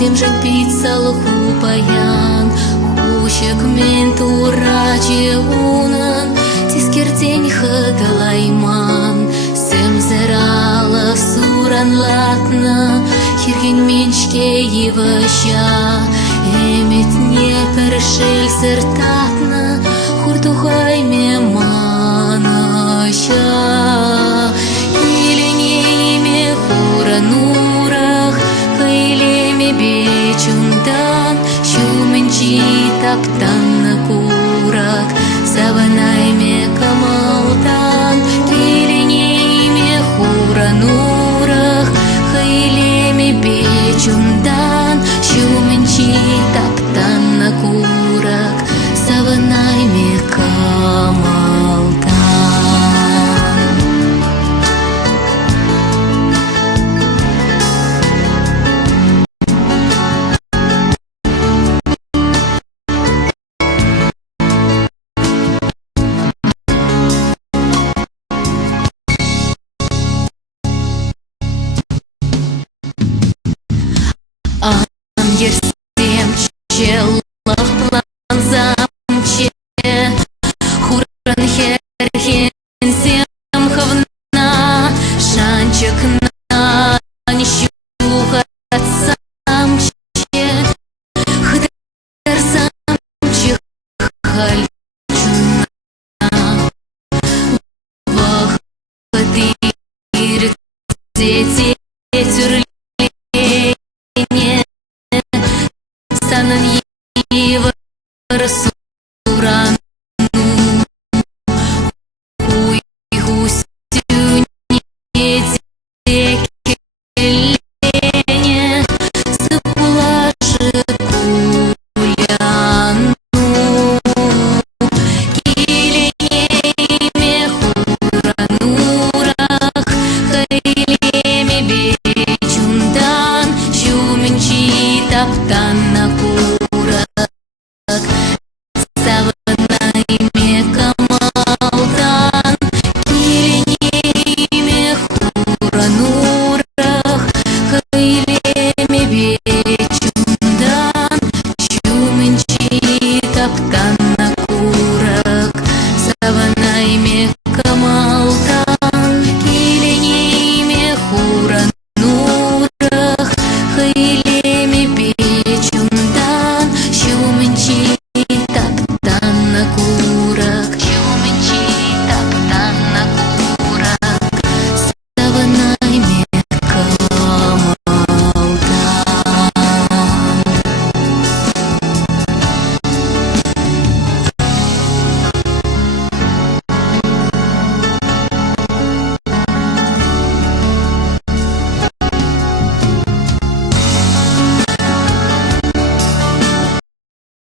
тем же пиццал хупаян, хущик мен тураче унан, тискертень хаталайман, сем зерала суран латна, хирген менчке еваща, эмет не першель сертатна, хуртухай ме манаща. Или не име хуранурах, хайлеме бечундан, щуменчи таптан на курак, саванайме камалтан. Или не име хуранурах, хайлеме бечундан, щуменчи таптан на курак, саванайме камалтан. Ерсем челах план замче, хуран херхен сем хавна, шанчик на нищуха самче, хдер самче хальчуна, вахатир цете тюрли. Санан его расурану, хуй гусю не текелене, сыплаши куляну, киленеме хуранурах, хайлеме бечундан, щуменчи таптан.